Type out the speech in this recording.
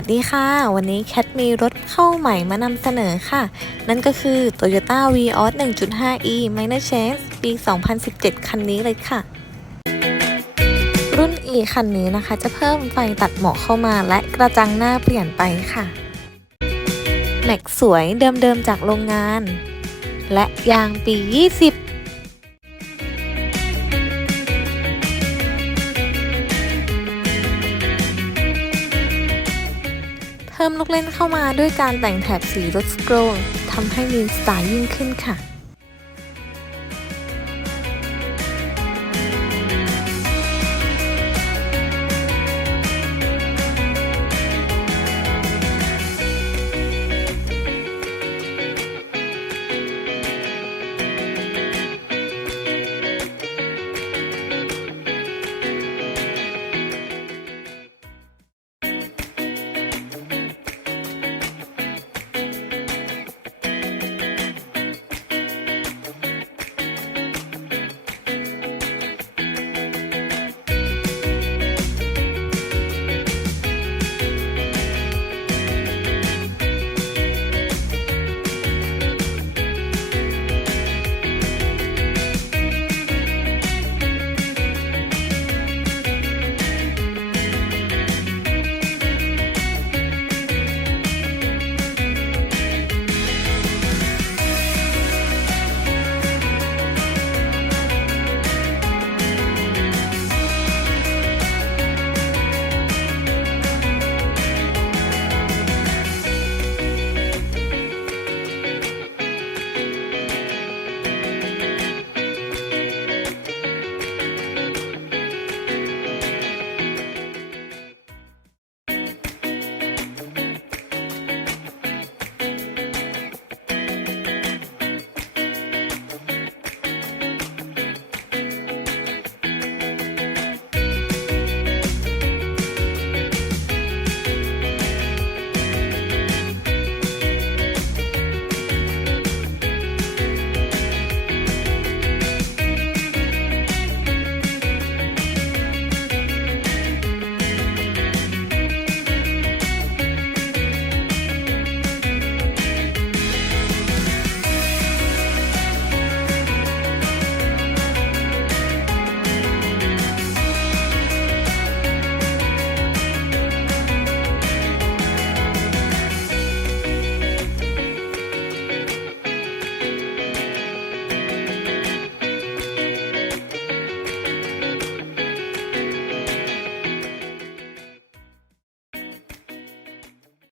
วัสดีค่ะ วันนี้แคทมีรถเข้าใหม่มานำเสนอค่ะ นั่นก็คือ Toyota Vios 1.5e Minor Change ปี 2017 คันนี้เลยค่ะ รุ่น e คันนี้นะคะ จะเพิ่มไฟตัดหมอกเข้ามาและกระจังหน้าเปลี่ยนไปค่ะ แม็กสวยเดิมๆจากโรงงาน และยางปี 20 พิ่มลูกเล่นเข้ามาด้วยการแต่งแถบสีรถสโครทำให้มีสไตล์ยิ่งขึ้นค่ะ